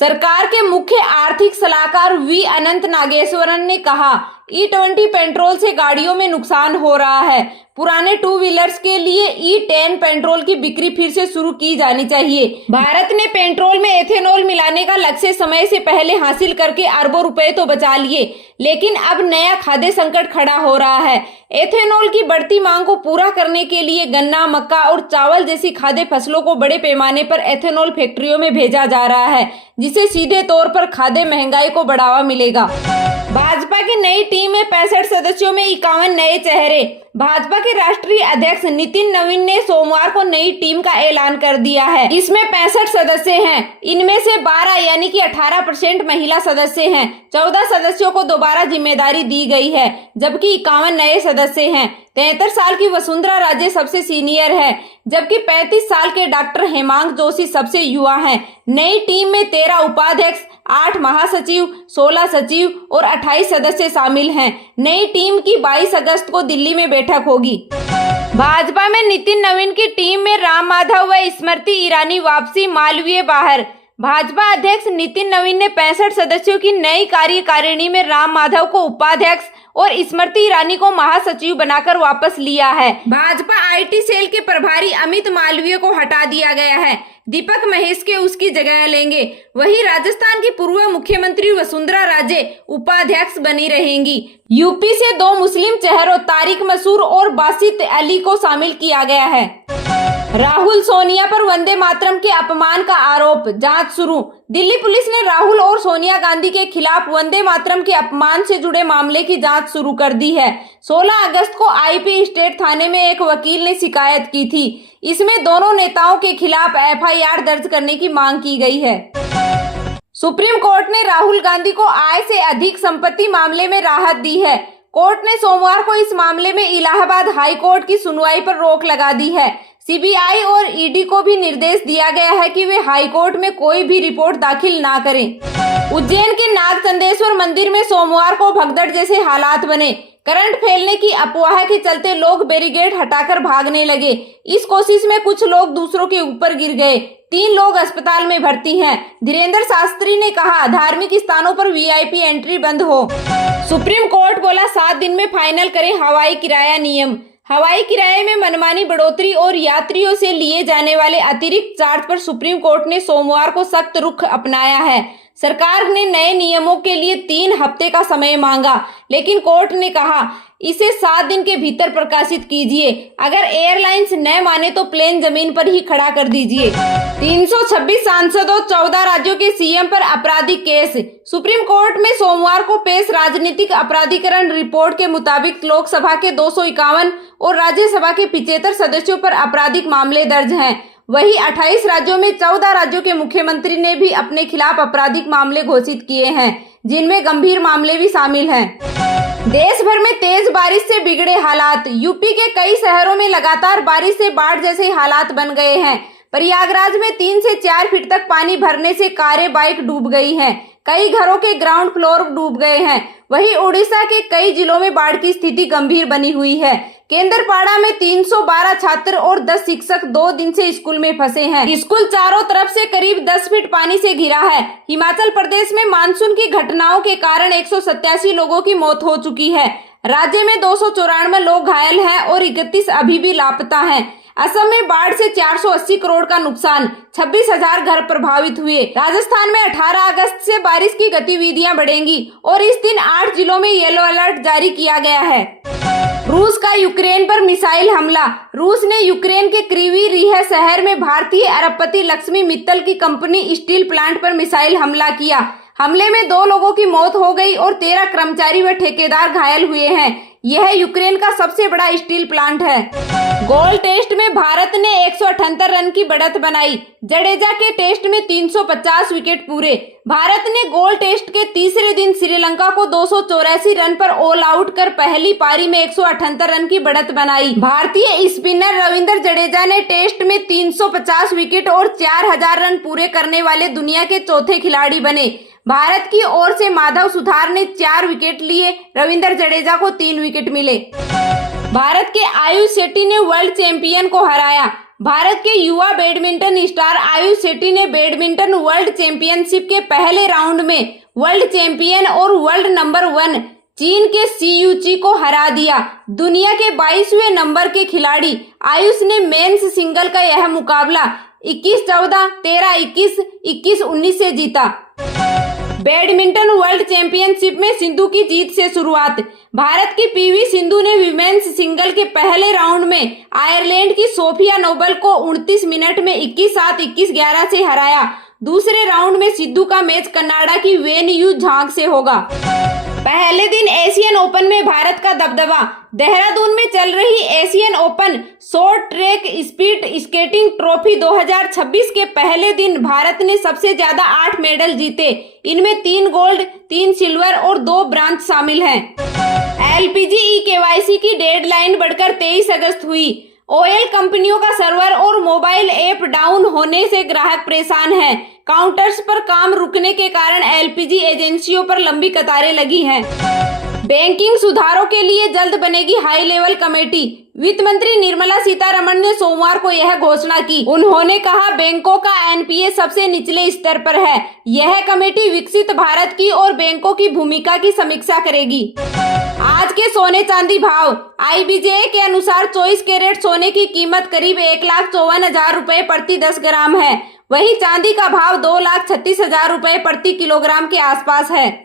सरकार के मुख्य आर्थिक सलाहकार वी अनंत नागेश्वरन ने कहा, E20 पेट्रोल से गाड़ियों में नुकसान हो रहा है। पुराने टू व्हीलर्स के लिए E10 पेट्रोल की बिक्री फिर से शुरू की जानी चाहिए। भारत ने पेट्रोल में एथेनॉल मिलाने का लक्ष्य समय से पहले हासिल करके अरबों रुपए तो बचा लिए, लेकिन अब नया खाद्य संकट खड़ा हो रहा है। एथेनॉल की बढ़ती मांग को पूरा करने के लिए गन्ना, मक्का और चावल जैसी खाद्य फसलों को बड़े पैमाने पर एथेनॉल फैक्ट्रियों में भेजा जा रहा है, जिससे सीधे तौर पर खाद्य महंगाई को बढ़ावा मिलेगा। भाजपा की नई टीम में 65 सदस्यों में 51 नए चेहरे। भाजपा के राष्ट्रीय अध्यक्ष नितिन नवीन ने सोमवार को नई टीम का ऐलान कर दिया है। इसमें 65 सदस्य हैं। इनमें से 12 यानी कि 18% महिला सदस्य हैं। 14 सदस्यों को दोबारा जिम्मेदारी दी गई है, जबकि 51 नए सदस्य हैं। 73 साल की वसुंधरा राजे सबसे सीनियर है, जबकि 35 साल के डॉक्टर हेमांग जोशी सबसे युवा हैं। नई टीम में 13 उपाध्यक्ष, 8 महासचिव, 16 सचिव और 28 सदस्य शामिल हैं। नई टीम की 22 अगस्त को दिल्ली में बैठक होगी। भाजपा में नितिन नवीन की टीम में राम माधव व स्मृति ईरानी वापसी, मालवीय बाहर। भाजपा अध्यक्ष नितिन नवीन ने 65 सदस्यों की नई कार्यकारिणी में राम माधव को उपाध्यक्ष और स्मृति ईरानी को महासचिव बनाकर वापस लिया है। भाजपा आईटी सेल के प्रभारी अमित मालवीय को हटा दिया गया है। दीपक महेश के उसकी जगह लेंगे। वहीं राजस्थान की पूर्व मुख्यमंत्री वसुंधरा राजे उपाध्यक्ष बनी रहेंगी। यूपी से 2 मुस्लिम चेहरों तारिक मसूर और बासित अली को शामिल किया गया है। राहुल सोनिया पर वंदे मातरम के अपमान का आरोप, जांच शुरू। दिल्ली पुलिस ने राहुल और सोनिया गांधी के खिलाफ वंदे मातरम के अपमान से जुड़े मामले की जांच शुरू कर दी है। 16 अगस्त को आईपी स्टेट थाने में एक वकील ने शिकायत की थी। इसमें दोनों नेताओं के खिलाफ एफआईआर दर्ज करने की मांग की गई है। सुप्रीम कोर्ट ने राहुल गांधी को आय से अधिक संपत्ति मामले में राहत दी है। कोर्ट ने सोमवार को इस मामले में इलाहाबाद हाई कोर्ट की सुनवाई पर रोक लगा दी है। सीबीआई और ईडी को भी निर्देश दिया गया है कि वे हाई कोर्ट में कोई भी रिपोर्ट दाखिल ना करें। उज्जैन के नागचंदेश्वर मंदिर में सोमवार को भगदड़ जैसे हालात बने। करंट फैलने की अफवाह के चलते लोग बैरिकेड हटाकर भागने लगे। इस कोशिश में कुछ लोग दूसरों के ऊपर गिर गए। 3 लोग अस्पताल में भर्ती हैं। धीरेन्द्र शास्त्री ने कहा, धार्मिक स्थानों पर वीआईपी एंट्री बंद हो। सुप्रीम कोर्ट बोला, 7 दिन में फाइनल करें हवाई किराया नियम। हवाई किराए में मनमानी बढ़ोतरी और यात्रियों से लिए जाने वाले अतिरिक्त चार्ज पर सुप्रीम कोर्ट ने सोमवार को सख्त रुख अपनाया है। सरकार ने नए नियमों के लिए 3 हफ्ते का समय मांगा, लेकिन कोर्ट ने कहा इसे 7 दिन के भीतर प्रकाशित कीजिए। अगर एयरलाइंस न माने तो प्लेन जमीन पर ही खड़ा कर दीजिए। 326 सांसदों, 14 राज्यों के सीएम पर आपराधिक केस। सुप्रीम कोर्ट में सोमवार को पेश राजनीतिक अपराधीकरण रिपोर्ट के मुताबिक लोकसभा के 251 और राज्यसभा के 75 सदस्यों पर आपराधिक मामले दर्ज हैं। वहीं 28 राज्यों में 14 राज्यों के मुख्यमंत्री ने भी अपने खिलाफ आपराधिक मामले घोषित किए हैं, जिनमें गंभीर मामले भी शामिल हैं। देश भर में तेज बारिश से बिगड़े हालात। यूपी के कई शहरों में लगातार बारिश से बाढ़ जैसे हालात बन गए हैं। प्रयागराज में 3 से 4 फीट तक पानी भरने से कारें, बाइक डूब गई हैं। कई घरों के ग्राउंड फ्लोर डूब गए हैं। वहीं उड़ीसा के कई जिलों में बाढ़ की स्थिति गंभीर बनी हुई है। केंद्रपाड़ा में 312 छात्र और 10 शिक्षक 2 दिन से स्कूल में फंसे हैं। स्कूल चारों तरफ से करीब 10 फीट पानी से घिरा है। हिमाचल प्रदेश में मानसून की घटनाओं के कारण 187 लोगों की मौत हो चुकी है। राज्य में 294 लोग घायल हैं और 31 अभी भी लापता हैं। असम में बाढ़ से 480 करोड़ का नुकसान, 26,000 घर प्रभावित हुए। राजस्थान में 18 अगस्त से बारिश की गतिविधियां बढ़ेंगी और इस दिन 8 जिलों में येलो अलर्ट जारी किया गया है। रूस का यूक्रेन पर मिसाइल हमला। रूस ने यूक्रेन के क्रीवी रीह शहर में भारतीय अरबपति लक्ष्मी मित्तल की कंपनी स्टील प्लांट पर मिसाइल हमला किया। हमले में 2 लोगों की मौत हो गई और 13 कर्मचारी व ठेकेदार घायल हुए हैं। यह यूक्रेन का सबसे बड़ा स्टील प्लांट है। गोल्ड टेस्ट में भारत ने 178 रन की बढ़त बनाई। जडेजा के टेस्ट में 350 विकेट पूरे। भारत ने गोल्ड टेस्ट के तीसरे दिन श्रीलंका को 284 रन पर ऑल आउट कर पहली पारी में 178 रन की बढ़त बनाई। भारतीय स्पिनर रविंद्र जडेजा ने टेस्ट में 350 विकेट और 4000 रन पूरे करने वाले दुनिया के चौथे खिलाड़ी बने। भारत की ओर से माधव सुथार ने 4 विकेट लिए। रविंद्र जडेजा को 3 विकेट मिले। भारत के आयुष शेट्टी ने वर्ल्ड चैंपियन को हराया। भारत के युवा बैडमिंटन स्टार आयुष शेट्टी ने बैडमिंटन वर्ल्ड चैंपियनशिप के पहले राउंड में वर्ल्ड चैंपियन और वर्ल्ड नंबर 1 चीन के सी यूची को हरा दिया। दुनिया के 22वें नंबर के खिलाड़ी आयुष ने मेंस सिंगल का यह मुकाबला 21-14, 13-21, 21-19 से जीता। बैडमिंटन वर्ल्ड चैंपियनशिप में सिंधु की जीत से शुरुआत। भारत की पीवी सिंधु ने विमेंस सिंगल के पहले राउंड में आयरलैंड की सोफिया नोबल को 29 मिनट में 21-7, 21-11 से हराया। दूसरे राउंड में सिंधु का मैच कनाडा की वेन यू झांग से होगा। पहले दिन एशियन ओपन में भारत का दबदबा। देहरादून में चल रही Asian open short track speed skating trophy 2026 के पहले दिन भारत ने सबसे ज्यादा 8 मेडल जीते। इनमें 3 गोल्ड, 3 सिल्वर और 2 ब्रांज शामिल हैं। एलपीजी ई-केवाईसी की डेडलाइन बढ़कर 23 अगस्त हुई। ऑयल कंपनियों का सर्वर और मोबाइल ऐप डाउन होने से ग्राहक परेशान हैं। काउंटर्स पर काम रुकने के कारण एलपीजी एजेंसियों पर लंबी कतारें लगी हैं। बैंकिंग सुधारों के लिए जल्द बनेगी हाई लेवल कमेटी। वित्त मंत्री निर्मला सीतारमण ने सोमवार को यह घोषणा की। उन्होंने कहा, बैंकों का एनपीए सबसे निचले स्तर पर है। यह कमेटी विकसित भारत की और बैंकों की भूमिका की समीक्षा करेगी। आज के सोने चांदी भाव। आईबीजे के अनुसार 24 कैरेट सोने की कीमत करीब 1,54,000 रुपए प्रति 10 ग्राम है। वहीं चांदी का भाव 2,36,000 रुपए प्रति किलोग्राम के आसपास है।